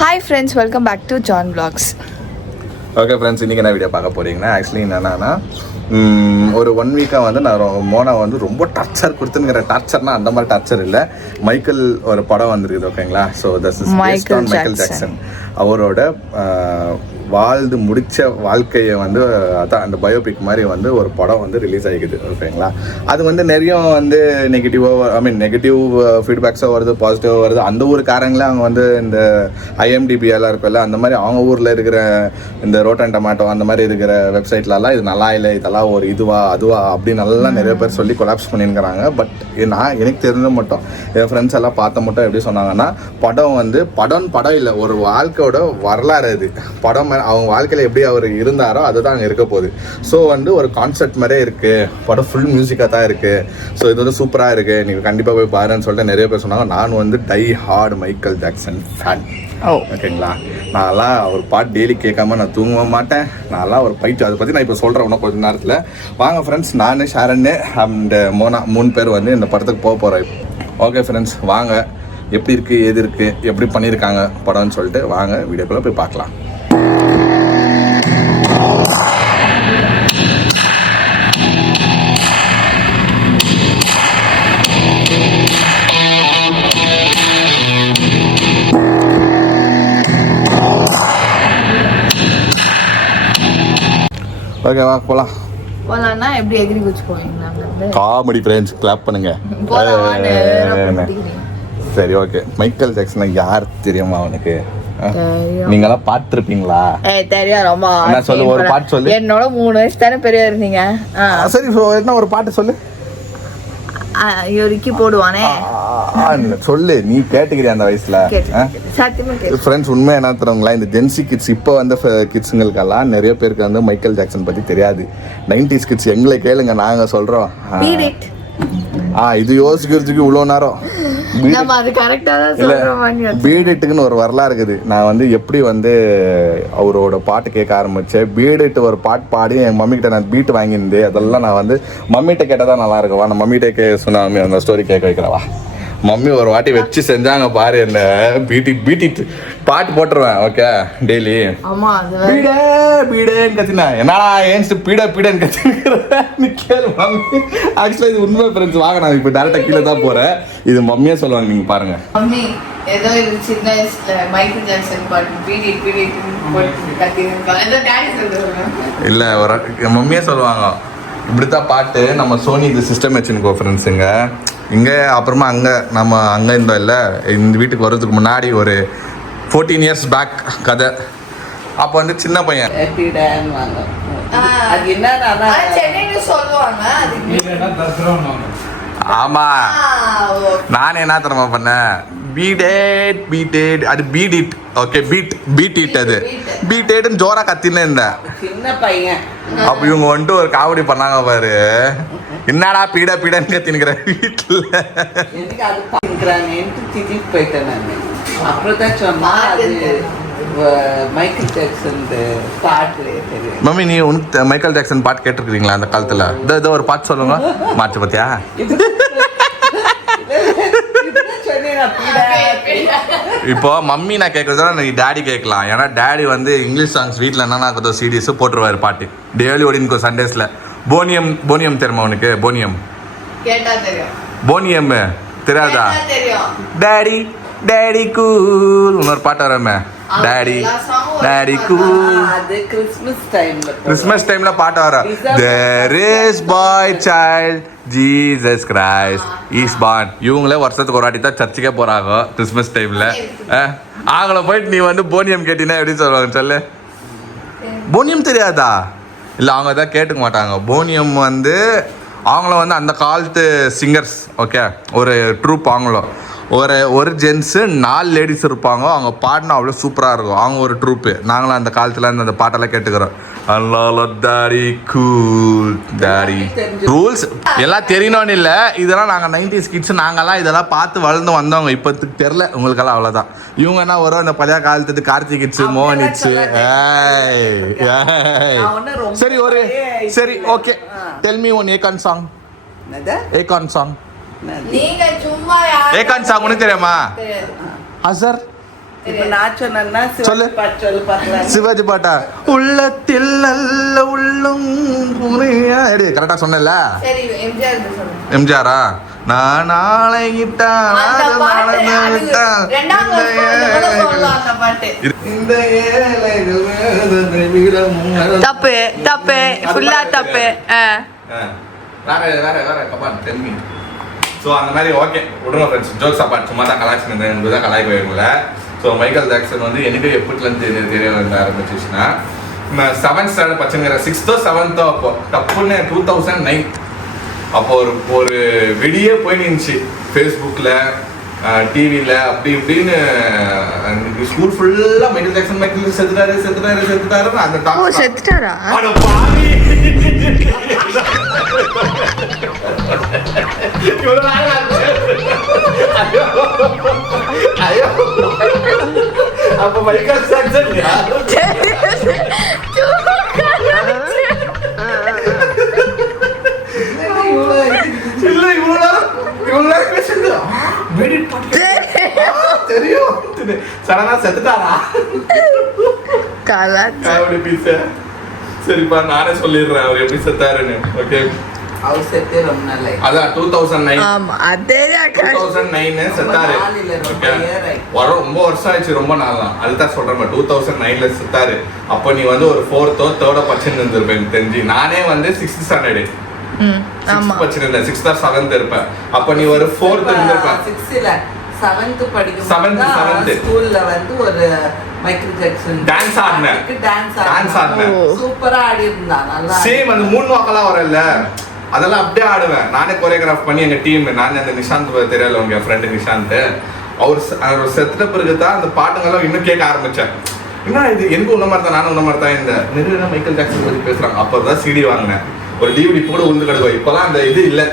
Hi friends, welcome back to John vlogs. Okay friends, இன்றைக்கி என்ன video பார்க்க போகிறீங்கன்னா ஆக்சுவலி என்னென்னா ஒரு 1 வீக்காக வந்து நான் மோனா வந்து ரொம்ப டார்ச்சர் கொடுத்துங்கிற டார்ச்சர்னால் அந்த மாதிரி டார்ச்சர் இல்லை. மைக்கேல் ஒரு படம் வந்துருக்குது ஓகேங்களா. So this is Michael Jackson அவரோட வாழ்ந்து முடித்த வாழ்க்கையை வந்து அதான் அந்த பயோபிக் மாதிரி வந்து ஒரு படம் வந்து ரிலீஸ் ஆகிக்குது ஓகேங்களா. அது வந்து நிறைய வந்து நெகட்டிவ் ஃபீட்பேக்ஸாக வருது, பாசிட்டிவாக வருது. அந்த ஊர் காரங்களே அவங்க வந்து இந்த IMDb எல்லாம் இருக்குல்ல, அந்த மாதிரி அவங்க ஊரில் இருக்கிற இந்த ரோட்டன் டொமேட்டோ அந்த மாதிரி இருக்கிற வெப்சைட்லலாம் இது நல்லா இல்லை, இதெல்லாம் ஒரு அதுவா அப்படின்னு நல்லா நிறைய பேர் சொல்லி கொலாப்ஸ் பண்ணியிருக்கிறாங்க. பட் எனக்கு தெரிஞ்ச மட்டும் என் ஃப்ரெண்ட்ஸ் எல்லாம் பார்த்த மட்டும் எப்படி சொன்னாங்கன்னா, படம் வந்து படம் இல்லை, ஒரு வாழ்க்கையோட வரலாறு. அது படம் அவங்க வாழ்க்கையில் எப்படி அவர் இருந்தாரோ அதுதான் அங்கே இருக்க போகுது. ஸோ வந்து ஒரு கான்செப்ட் மாதிரியே இருக்குது, படம் ஃபுல் மியூசிக்காக தான் இருக்குது. ஸோ இது வந்து சூப்பராக இருக்குது, நீங்கள் கண்டிப்பாக போய் பாருன்னு சொல்லிட்டு நிறைய பேர் சொன்னாங்க. நான் வந்து die hard Michael Jackson fan ஓகேங்களா. நான்லாம் அவர் பாட்டு டெய்லி கேட்காம நான் தூங்க மாட்டேன். நான்லாம் ஒரு பைட்டு அதை பற்றி நான் இப்போ சொல்கிறேன் இன்னும் கொஞ்சம் நேரத்தில். வாங்க ஃப்ரெண்ட்ஸ், நான் ஷாரன்னு அண்ட் மோனா 3 பேர் வந்து இந்த படத்துக்கு போக போகிறோம். ஓகே ஃப்ரெண்ட்ஸ், வாங்க எப்படி இருக்குது, ஏது இருக்குது, எப்படி பண்ணியிருக்காங்க படம்னு சொல்லிட்டு வாங்க வீடியோக்குள்ளே போய் பார்க்கலாம். ஓகே வா போலாம். போலாம்னா எப்படி எகிரி குச்சி போவீங்களா? காமெடி ஃப்ரெண்ட்ஸ் கிளாப் பண்ணுங்க. சரி ஓகே. மைக்கேல் ஜாக்சன் யார் தெரியுமா அவனுக்கு? நீங்களாம் பார்த்துருப்பீங்களா? தெரியும். ரொம்ப என்ன சொல்லு, ஒரு பாட்டு சொல்லு. என்னோட 3 வயசு தானே பெரிய இருந்தீங்க. சரி என்ன ஒரு பாட்டு சொல்லு. யோரிக்கி போடுவானே சொல்லு. நீ கேட்டுக்கிறியா அந்த வயசுல? ஃப்ரெண்ட்ஸ், உண்மை என்ன தருவாங்களா, இந்த ஜென்சி கிட்ஸ் இப்போ வந்த கிட்ஸுங்களுக்கெல்லாம் நிறைய பேருக்கு வந்து மைக்கேல் ஜாக்சன் பற்றி தெரியாது. 90s கிட்ஸ் எங்களை கேளுங்க, நாங்கள் சொல்கிறோம். இது யோசிக்கிறதுக்கு இவ்வளோ நேரம். பீடிட்டுக்குன்னு ஒரு வரலாறு இருக்குது. நான் வந்து எப்படி வந்து அவரோட பாட்டு கேட்க ஆரம்பித்தேன். பீடிட்டு ஒரு பாட்டு பாடி என் மம்மிக்கிட்ட நான் பீட் வாங்கியிருந்தேன். அதெல்லாம் நான் வந்து மம்மிகிட்ட கேட்டால் தான் நல்லா இருக்குவா. நான் மம்மிகிட்ட சொன்ன அந்த ஸ்டோரி கேட்க வைக்கிறவா. மம்மி ஒரு வாட்டி வச்சு செஞ்சாங்க பாரு, என்ன பீட்டிட்டு பாட்டு போட்டுருவேன். ஓகே, டெய்லி பீடேன்னு கத்தினா என்னடா ஏன்ஸ்ட்டு பீடேன்னு கத்தின்னு கேளு மம்மி. ஆக்சுவலாக இது உண்மை ஃப்ரெண்ட்ஸ். வாங்க, நான் இப்போ டேரக்டாக கீழே தான் போகிறேன். இது மம்மியே சொல்லுவாங்க, நீங்கள் பாருங்க. மம்மி ஏதோ இது சின்ன வயசுல மைக்கேல் ஜாக்சன் பாட்டு இல்லை, ஒரு மம்மியே சொல்லுவாங்க இப்படித்தான் பாட்டு. நம்ம சோனி இது சிஸ்டம் வச்சுருக்கோம் ஃப்ரெண்ட்ஸுங்க இங்கே. அப்புறமா அங்கே இருந்தோம் இல்லை, இந்த வீட்டுக்கு வர்றதுக்கு முன்னாடி ஒரு 14 years பேக் கதை. அப்போ வந்து சின்ன பையன் ஆமா, நானே என்ன தரமா பண்ணேன், பீடேட் அது பீடிட். ஓகே, பீட் அது பீட்டேட்னு ஜோரா கத்தின்னு இருந்தேன் சின்ன பையன். அப்ப இவங்க வந்துட்டு ஒரு காமெடி பண்ணாங்க பாரு, என்னடா பீடன்னு கத்தினுக்கிற வீட்டுல. மம்மி, நீ உனக்கு மைக்கேல் ஜாக்சன் பாட்டு கேட்டிருக்கீங்களா அந்த காலத்துல? ஏதோ ஒரு பாட்டு சொல்லுங்க. மாற்ற பத்தியா? இப்போ மம்மி நான் கேட்கறதோட நீ டேடி கேட்கலாம். ஏன்னா டேடி வந்து இங்கிலீஷ் சாங்ஸ் வீட்டில் என்னன்னா CDs போட்டுருவாரு பாட்டு டெய்லி ஓடினுக்கோ சண்டேஸ்ல. போனியம் தெரியுமா உனக்கு? போனியம் தெரியாதா? டேடி கூல் இன்னொரு பாட்டு வரமே, டேடி கூல். கிறிஸ்மஸ் டைம்ல பாட்டு வர, there is boy child Jesus Christ is born. இவங்களே வருஷத்துக்கு ஒரு வாட்டி தான் சர்ச்சுக்கே போறாங்க கிறிஸ்மஸ் டைம்ல. அவங்கள போயிட்டு நீ வந்து போனியம் கேட்டீங்கன்னா எப்படி சொல்லுவாங்க சொல்லு? போனியம் தெரியாதா? இல்லை, அவங்க தான் கேட்டுக்க மாட்டாங்க. போனியம் வந்து அவங்கள வந்து அந்த காலத்து சிங்கர்ஸ். ஓகே, ஒரு ட்ரூப். அவங்களும் ஒரு ஜென்ஸு 4 லேடிஸ் இருப்பாங்க. அவங்க பாடினா அவ்வளோ சூப்பராக இருக்கும். அவங்க ஒரு ட்ரூப்பு. நாங்களும் அந்த காலத்தில் அந்த பாட்டெல்லாம் கேட்டுக்கிறோம். ரூல்ஸ் எல்லாம் தெரியணும்னு இல்லை, இதெல்லாம் நாங்கள் 90s கிட்ஸ், நாங்கள்லாம் இதெல்லாம் பார்த்து வளர்ந்து வந்தவங்க. இப்போத்துக்கு தெரில உங்களுக்கெல்லாம், அவ்வளோதான். இவங்க என்ன வரும் அந்த பழைய காலத்துக்கு கார்த்திக் கிட்ஸு, மோகன் கிட்ஸு. சரி okay, tell me one Akon song. Akon song உனக்கு தெரியுமா? ஹசர் இப்ப நான் சொன்னா சொல்லு. பாட்டு சொல்லு பார்க்கலாம். சிவாஜி பாட்டா உள்ளத்தில் நல்ல உள்ளம் புரியாது கரெக்டா சொன்னல. சரி எம்ஜிஆர் சொல்லுங்க. எம்ஜிஆரா நான் நாளை அந்த பாட்டு அது ரெண்டாவது வருஷம் சொல்லலாம் அந்த பாட்டு. இந்த ஏழைகள் வேதனை விரமும் தப்பு தப்பு ஃபுல்லா தப்பு. வேற கமான் டெல் மீ. ஸோ அந்த மாதிரி ஓகே விடுங்க ஃப்ரெண்ட்ஸ், ஜோக்ஸ் அப்பாட் சும்மா தான் கலாய்ச்சி எனக்கு தான் கலாய்க்க வைக்கல. ஸோ மைக்கேல் ஜாக்சன் வந்து எனக்கு எப்படிலேருந்து தெரிய வந்து ஆரம்பிச்சிச்சுன்னா 7th ஸ்டாண்டர்ட் பச்சைங்கிற 6th 7th அப்போ தப்புன்னு 2009 அப்போ ஒரு விடியே போய் நின்றுச்சு ஃபேஸ்புக்கில் டிவியில் அப்படி இப்படின்னு ஸ்கூல் ஃபுல்லாக மைக்கேல் ஜாக்சன் செத்துட்டாரு அந்த டாக் செத்துட்டாரா? அப்ப மைக்கேல் ஜாக்சன் இல்ல இவ்வளவு நேரம் பேசுறது தெரியும். சடனா செத்துட்டாரா சரிப்பா நானே சொல்லிடுறேன் அவர் எப்படி செத்தாருன்னு. ஓகே அவர் செத்தே ரொம்ப நாள் ஆயிடுச்சு. அதான் 2009 ஆமா அதே 2009 செத்தாரு. ரொம்ப வருஷம் ஆயிடுச்சு, ரொம்ப நாள் தான். அதுதான் சொல்றேன் 2009ல செத்தாரு. அப்ப நீ வந்து ஒரு 4th or 3rd பச்சன் இருந்திருப்பேன் தெரிஞ்சு. நானே வந்து 6th ஸ்டாண்டர்ட் பச்சன் இல்லை 6th or 7th இருப்பேன். அப்ப நீ ஒரு 4th இருந்திருப்ப. 6th இல்ல 7th படிக்கும் 7th ஸ்கூல்ல வந்து ஒரு மைக்கேல் ஜாக்சன் டான்ஸ் ஆடினேன். சூப்பரா ஆடி இருந்தான். நல்லா சேம் அந்த மூணு வாக்கெல்லாம் வரல அதெல்லாம் அப்படியே ஆடுவேன். நானே கோரியோகிராஃப் பண்ணி எங்க டீம் நானே அந்த நிஷாந்த் தெரியல உங்க ஃப்ரெண்டு நிஷாந்த் அவர் செத்துட்ட பிறகு தான் அந்த பாட்டுங்கெல்லாம் இன்னும் கேட்க ஆரம்பிச்சேன். என்ன இது எனக்கு உன்ன மாதிரி தான் நானும் உன்ன மாதிரி தான் இந்த நிறைய மைக்கேல் ஜாக்சன் பத்தி பேசுறாங்க. அப்பதான் சிடி வாங்கினேன். ஒரு டிவிடி கூட உழுந்து கிடக்கும். இப்பெல்லாம் அந்த இது இல்லை.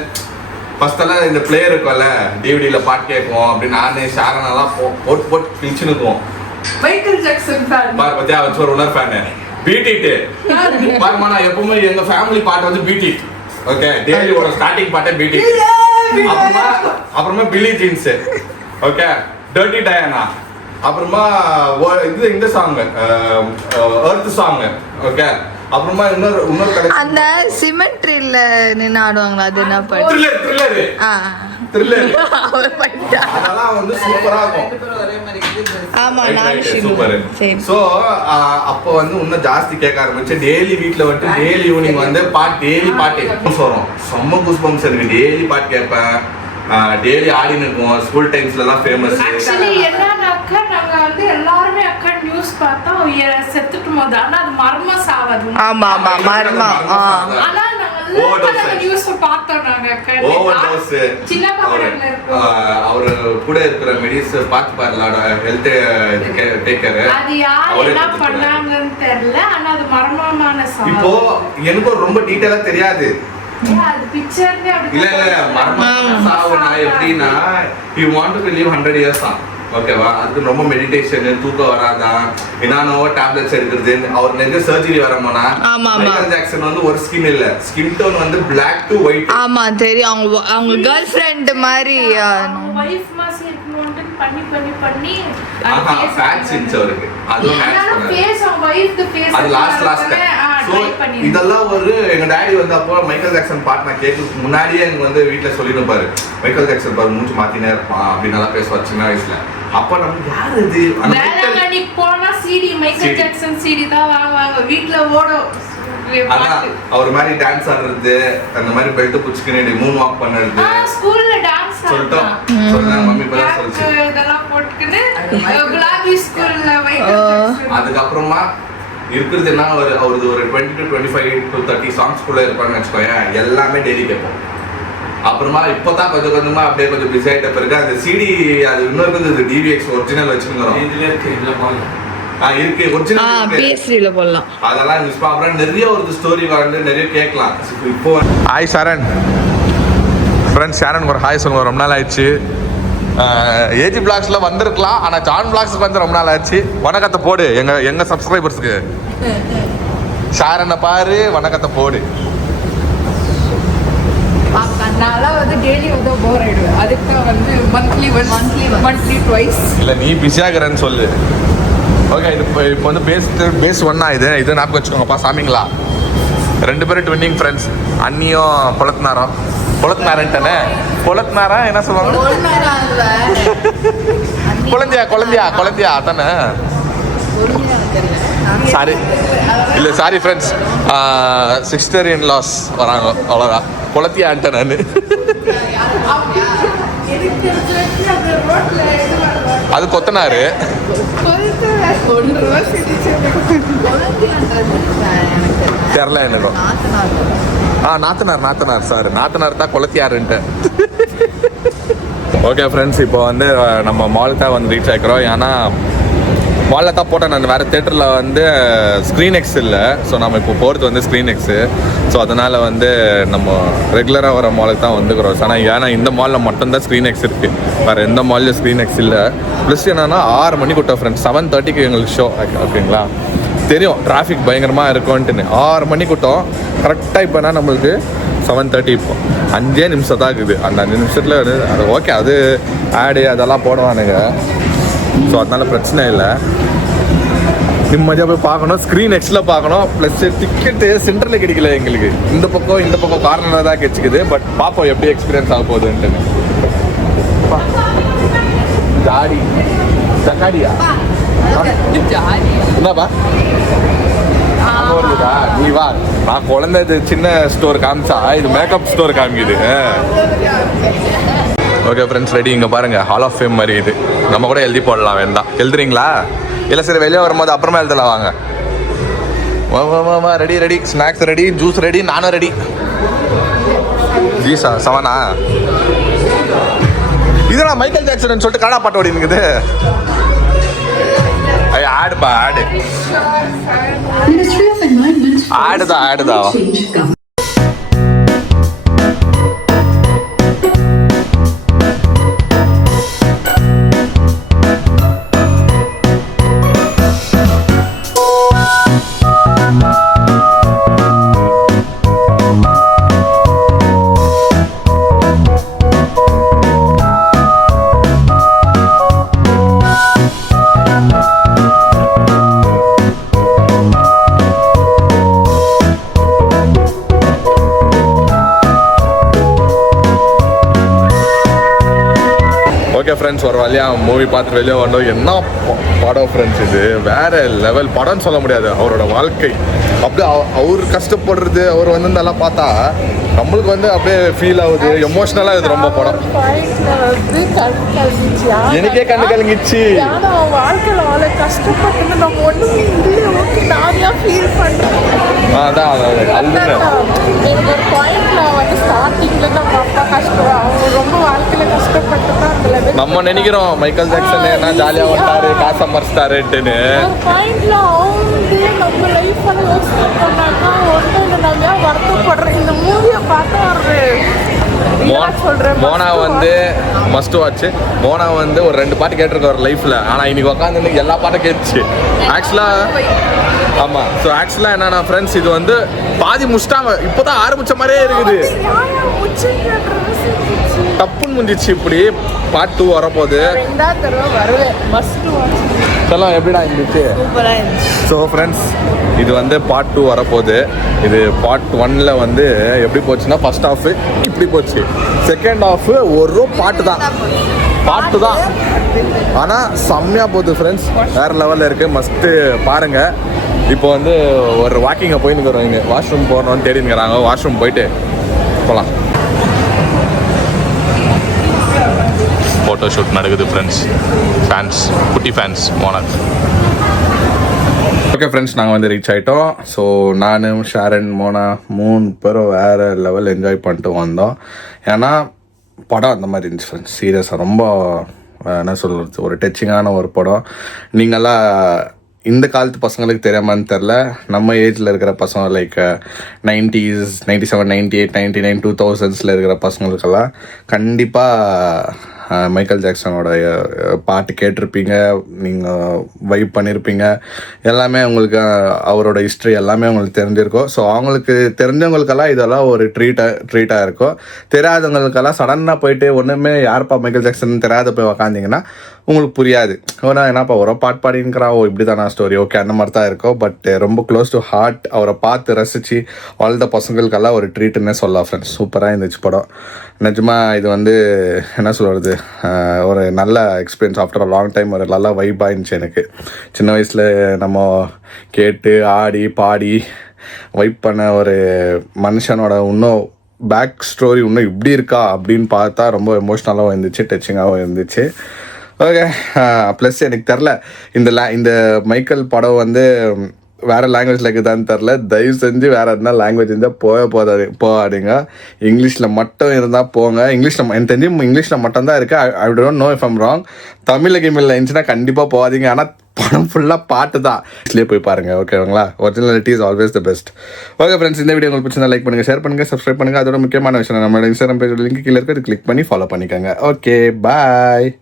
ஃபர்ஸ்ட் எல்லாம் இந்த பிளேயர் இருக்கும்ல டிவிடியில பாட்டு கேட்கும் அப்படின்னு நானே ஷாரனெல்லாம் போட்டு கிழிச்சு நிற்குவோம். மைக்கேல் ஜாக்சன் ஃபேன் பாரு பத்தியா வச்சு ஒரு உணர் ஃபேனு பீட்டிட்டு பாருமா. நான் எப்பவுமே எங்க ஃபேமிலி பாட்டு வந்து பீட்டிட். ஓகே டெய்லியோட ஸ்டார்டிங் பாட்டே பீட்டிட். அப்புறமா பில்லி ஜீன்ஸ். Okay dirty Diana. அப்புறமா இது இந்த சாங் எர்த் சாங். ஓகே அப்புறமா இன்னொரு அந்த சிமெண்ட்ரியில நின்னு ஆடுவாங்களா அது என்ன பாட்டு? த்ரில்லர் அதெல்லாம் வந்து சூப்பரா இருக்கும். ஆமா நான் சூப்பர். சோ அப்போ வந்து இன்னும் ஜாஸ்தி கேட்க ஆரம்பிச்சு. டெய்லி வீட்ல வந்து டெய்லி ஈவினிங் வந்து டெய்லி பாட்டு வரும். செம்ம கூஸ்பம்ஸ் எனக்கு. டெய்லி பாட்டு கேட்பேன். டெய்லி ஆடின்னு இருக்கும். ஸ்கூல் டைம்ஸ்ல எல்லாம் ஃபேமஸ். ஆக்சுவலி என்னன்னாக்கா நாங்க வந்து எல்லாருமே அக்கா நியூஸ் பார்த்தோம் செத்துட்டு போது. ஆனா அது மர்ம சாவது. ஆமா ஆமா மர்மம். ஆனா நாங்க நியூஸ் பார்த்தோம். நாங்க ஓவர்டோஸ் சின்ன பக்கத்துல இருக்கு. அவரு கூட இருக்கிற மெடிஸ் பார்த்து பாருல ஹெல்த் டேக்கர். அது யார் என்ன பண்ணாங்கன்னு தெரியல. ஆனா அது மர்மமான சாவு. இப்போ எனக்கு ரொம்ப டீடைலா தெரியாது. இல்ல மர்மமான சாவுனா எப்படின்னா you want to live 100 years தான். ஓகேவா? அது ரொம்ப மெடிடேஷன் தூக்கம் வராதான் என்னோ டேப்லெட்ஸ் எடுக்கிறது. அவர் நிறைய சர்ஜரி வரமானா மைக்கேல் ஜாக்சன் வந்து ஒரு ஸ்கின் இல்ல ஸ்கின் டோன் வந்து black to white. ஆமா தெரியும். அவங்க கேர்ள் ஃப்ரெண்ட் மாதிரி வைஃப் மாதிரி இருக்கணும்னு பண்ணி ஃபேட் சென்ஸ் அவருக்கு. அதுவும் ஃபேஸ் வைஃப் தி ஃபேஸ் அது லாஸ்ட் சோ இதெல்லாம் ஒரு எங்க டாடி வந்து அப்போ மைக்கேல் ஜாக்சன் பாட்டு நான் கேட்கறதுக்கு முன்னாடியே எனக்கு வந்து வீட்டுல சொல்லிட்டு பாரு மைக்கேல் ஜாக்சன் பாரு மூஞ்சி மாத்தினே இருப்பான் அப்படின்னு நல்லா பேசுவார் சின்ன வயசுல. அப்ப நமக்கு யாரு இது வேளாங்கண்ணி போனா சிடி மைக்கேல் ஜாக்சன் சிடி தான் வாங்குவாங்க வீட்ல ஓடும். அதான் அவர் மாதிரி டான்ஸ் ஆடுறது அந்த மாதிரி பெல்ட் புடிச்சுக்கினே மூன் வாக் பண்றது ஸ்கூல்ல டான்ஸ் சொல்லிட்டோம். சொன்னா மம்மி பேர சொல்லுச்சு இதெல்லாம் போட்டுக்கிட்டு குலாபி ஸ்கூல்ல மைக்கேல் ஜாக்சன். அதுக்கு அப்புறமா இருக்கிறது என்ன அவரது ஒரு 20 to 25 to 30 சாங்ஸ் குள்ள இருப்பான்னு வச்சுக்கோயேன். எல்லாமே டெய்லி கேட்போம். அப்புறமா இப்போதான் கொஞ்சம் கொஞ்சமா அப்படியே கொஞ்சம் பிஸி ஆயிட்ட பிறகு அந்த சிடி அது இன்னொரு கொஞ்சம் டிவிஎக்ஸ் ஒரிஜினல் வச்சுக்கிறோம். இருக்கு ஒரிஜினல் PS3ல போடலாம். அதெல்லாம் மிஸ் பண்றேன். நிறைய ஒரு ஸ்டோரி வந்து நிறைய கேட்கலாம். இப்போ ஹாய் சரண் ஃப்ரெண்ட்ஸ். சரண் ஒரு ஹாய் சொல்லுங்க. ரொம்ப நாள் ஆயிடுச்சு. ஏஜி பிளாக்ஸ்ல வந்திருக்கலாம். ஆனா ஜான் பிளாக்ஸ்க்கு வந்து ரொம்ப நாள் ஆச்சு. வணக்கத்தை போடு எங்க சப்ஸ்கிரைபர்ஸ்க்கு. ஷாரனை பாரு வணக்கத்தை போடு. பாப்பா நான்லாம் வந்து டெய்லி வந்து போர் ஆயிடுவேன். அதுக்கு தான் வந்து மந்த்லி ட்வைஸ். இல்லை நீ பிஸியாகிறேன்னு சொல்லு. ஓகே, இது இப்போ வந்து பேஸ் ஒன்னா இது ஞாபகம் வச்சுக்கோங்கப்பா சாமிங்களா. 2 பேரும் ட்வின்னிங் ஃப்ரெண்ட்ஸ். அண்ணியும் பொழத்தினாரன்ட்டானே. பொழத்தினாரா என்ன சொல்லுவாங்க? குழந்தையா தானே. சாரி இல்லை sorry friends, sister in laws வராங்க, அவ்வளோதான். பொழத்தியான்ட்டேன் நான். அது கொத்தனாரு தெரில எனக்கும். நாத்தனார் சார், நாத்தனார் தான் கொளத்தியாருன்ட்டு. ஓகே ஃப்ரெண்ட்ஸ், இப்போ வந்து நம்ம மால் தான் வந்து ரீச் ஆகிக்கிறோம். ஏன்னா மாலில் தான் போட்டேன் நான். வேறு தேட்டரில் வந்து ஸ்க்ரீன் எக்ஸ் இல்லை. ஸோ நம்ம இப்போ போகிறது வந்து ஸ்க்ரீன் எக்ஸு. ஸோ அதனால் வந்து நம்ம ரெகுலராக வர மாலுக்கு தான் வந்துக்கிறோம். ஆனால் ஏன்னா இந்த மாலில் மட்டும்தான் ஸ்க்ரீன் எக்ஸ் இருக்குது, வேறு எந்த மால்லையும் ஸ்க்ரீன் எக்ஸ் இல்லை. ப்ளஸ் என்னென்னா 6 மணிக்கு விட்டோம் ஃப்ரெண்ட்ஸ். 7:30க்கு எங்களுக்கு ஷோ. ஓகேங்களா, தெரியும் டிராஃபிக் பயங்கரமாக இருக்கும்ன்ட்டுன்னு 6 மணிக்கு விட்டோம். கரெக்டாக இப்போனா நம்மளுக்கு 7:30. இப்போ 5 நிமிஷம் தான் இருக்குது. அந்த 5 நிமிஷத்தில் அது ஓகே, அது ஆடு அதெல்லாம் போடுவானுங்க. ஸோ அதனால் பிரச்சனை இல்லை. நிம்மதியாக போய் பார்க்கணும், ஸ்க்ரீன் எக்ஸில் பார்க்கணும். ப்ளஸ் டிக்கெட்டு சென்டரில் கிடைக்கல எங்களுக்கு. இந்த பக்கம் கார்னரில் தான் கிடைச்சிக்குது. பட் பார்ப்போம் எப்படி எக்ஸ்பீரியன்ஸ் ஆக போகுதுன்ட்டுன்னு. ஜாடி ஜக்காடியா என்னப்பா வருதா? நீ வா, நான் குழந்தை இது சின்ன ஸ்டோர் காமிச்சா இது மேக்கப் ஸ்டோர் காமிக்குது. Okay friends, ready. இங்கே பாருங்கள், ஹால் ஆஃப் ஃபேம் மாதிரி இது. நம்ம கூட எழுதி போடலாம், வேண்டாம் எழுதுறீங்களா? இல்லை சரி, வெளியே வரும்போது அப்புறமா எழுதலாம். வாங்க வா ready. Snacks ready, juice ready, நானும் ரெடி. ஜீஸா 7ஆ? இதெல்லாம் மைக்கேல் ஜாக்சன் சொல்லிட்டு காடா பாட்டு ஓடினுக்குது. ஆடுப்பா, ஆடுதான். ஓகே ஃப்ரெண்ட்ஸ், ஒரு வழியாக மூவி பார்த்துட்டு வெளியே வந்தோம். என்ன படம் ஃப்ரெண்ட்ஸ், இது வேறு லெவல் படம்னு சொல்ல முடியாது. அவரோட வாழ்க்கை அப்படியே அவர் கஷ்டப்படுறது, அவர் வந்து இதெல்லாம் பார்த்தா நம்மளுக்கு வந்து அப்படியே ஃபீல் ஆகுது, எமோஷ்னலாக இது ரொம்ப படம். எனக்கே கண்ணு கலங்கிச்சு. அதான் நம்ம நினைக்கிறோம் மைக்கேல் ஜாக்சன் என்ன ஜாலியா வந்தாரு, காசை மறைச்சிட்டாருன்னு. மோனா வந்து மஸ்ட் வாட்ச். மோனா வந்து ஒரு 2 பாட்டு கேட்டிருக்க ஒரு லைஃப்ல. ஆனால் இன்னைக்கு உட்காந்து எல்லா பாட்டும் கேட்டுச்சு ஆக்சுவலாக. ஆமாம், ஸோ ஆக்சுவலாக என்னன்னா ஃப்ரெண்ட்ஸ், இது வந்து பாதி முடிச்சிட்டாங்க, இப்போதான் ஆரம்பிச்ச மாதிரியே இருக்குது. டப்புன்னு முடிஞ்சிச்சு. இப்படி பார்ட் 2 வரப்போகுது. எல்லாம் எப்படிடா இருந்துச்சு? ஸோ ஃப்ரெண்ட்ஸ், இது வந்து பார்ட் 2 வரப்போகுது. இது பார்ட் 1ல் வந்து எப்படி போச்சுன்னா, ஃபர்ஸ்ட் ஹாஃப் இப்படி போச்சு, செகண்ட் ஹாஃப் ஒரு பாட்டு தான். ஆனால் செம்மையாக போகுது ஃப்ரெண்ட்ஸ், வேறு லெவலில் இருக்குது. மஸ்ட்டு பாருங்கள். இப்போ வந்து ஒரு வாக்கிங்கை போயின்னு இங்கே வாஷ்ரூம் போகணுன்னு தேடினுக்கிறாங்க. வாஷ்ரூம் போயிட்டு போகலாம். ஃபோட்டோ ஷூட் நடக்குது ஃப்ரெண்ட்ஸ். குட்டி ஃபேன்ஸ் மோனாக். ஓகே ஃப்ரெண்ட்ஸ், நாங்கள் வந்து ரீச் ஆகிட்டோம். ஸோ நான், ஷாரன், மோனா 3 பேரும் வேறு லெவல் என்ஜாய் பண்ணிட்டு வந்தோம். ஏன்னா படம் அந்த மாதிரி இருந்துச்சு ஃப்ரெண்ட்ஸ். சீரியஸாக ரொம்ப என்ன சொல்கிறது, ஒரு டச்சிங்கான ஒரு படம். நீங்களாம் இந்த காலத்து பசங்களுக்கு தெரியாமான்னு தெரில, நம்ம ஏஜில் இருக்கிற பசங்க லைக் 90s 97 98 99 2000s இருக்கிற பசங்களுக்கெல்லாம் கண்டிப்பாக மைக்கேல் ஜாக்சனோட பாட்டு கேட்டிருப்பீங்க, நீங்கள் வைப் பண்ணியிருப்பீங்க, எல்லாமே உங்களுக்கு அவரோட ஹிஸ்ட்ரி எல்லாமே உங்களுக்கு தெரிஞ்சிருக்கும். ஸோ அவங்களுக்கு தெரிஞ்சவங்களுக்கெல்லாம் இதெல்லாம் ஒரு ட்ரீட்டாக இருக்கும். தெரியாதவங்களுக்கெல்லாம் சடனாக போயிட்டு ஒன்றுமே யாருப்பா மைக்கேல் ஜாக்சன் தெரியாத போய் உக்காந்திங்கன்னா உங்களுக்கு புரியாது. என்னப்பா ஒரு பாட்டு பாடிங்கிறா, இப்படி தானா ஸ்டோரி, ஓகே அந்த மாதிரி தான் இருக்கும். பட் ரொம்ப க்ளோஸ் டு ஹார்ட். அவரை பார்த்து ரசித்து வாழ்ந்த பசங்களுக்கெல்லாம் ஒரு ட்ரீட்டுன்னே சொல்லலாம் ஃப்ரெண்ட்ஸ். சூப்பராக இருந்துச்சு படம். நிஜமாக இது வந்து என்ன சொல்கிறது, ஒரு நல்ல experience. After a long time ஒரு நல்ல வைப்பாக இருந்துச்சு எனக்கு. சின்ன வயசில் நம்ம கேட்டு ஆடி பாடி வைப் பண்ண ஒரு மனுஷனோட இன்னும் பேக் ஸ்டோரி இன்னும் இப்படி இருக்கா அப்படின்னு பார்த்தா ரொம்ப எமோஷ்னலாகவும் இருந்துச்சு, டச்சிங்காகவும் இருந்துச்சு. ஓகே, ப்ளஸ் எனக்கு தெரில இந்த மைக்கேல் படம் வந்து வேறு லாங்குவேஜில் இருக்குதான்னு தெரில. தயவு செஞ்சு வேறு எதுனா லாங்குவேஜ் இருந்தால் போகாதீங்க. இங்கிலீஷில் மட்டும் இருந்தால் போங்க. எனக்கு தெரிஞ்சு இங்கிலீஷில் மட்டும்தான் இருக்குது. I don't know if I'm wrong. தமிழில் இருந்துச்சுன்னா கண்டிப்பாக போகாதீங்க. ஆனால் படம் ஃபுல்லாக பாட்டு தான், இதுலேயே போய் பாருங்கள். ஓகேங்களா? Originality is always the best. Okay friends, இந்த வீடியோ உங்களுக்கு பிடிச்சிருந்தா லைக் பண்ணுங்கள், ஷேர் பண்ணுங்கள், சப்ஸ்கிரைப் பண்ணுங்கள். அதோட முக்கியமான விஷயம் நம்மளோட இன்ஸ்டாகிராம் பேஜ் லிங்க் கீழே இருக்குது, கிளிக் பண்ணி ஃபாலோ பண்ணிக்கோங்க. ஓகே, பாய்.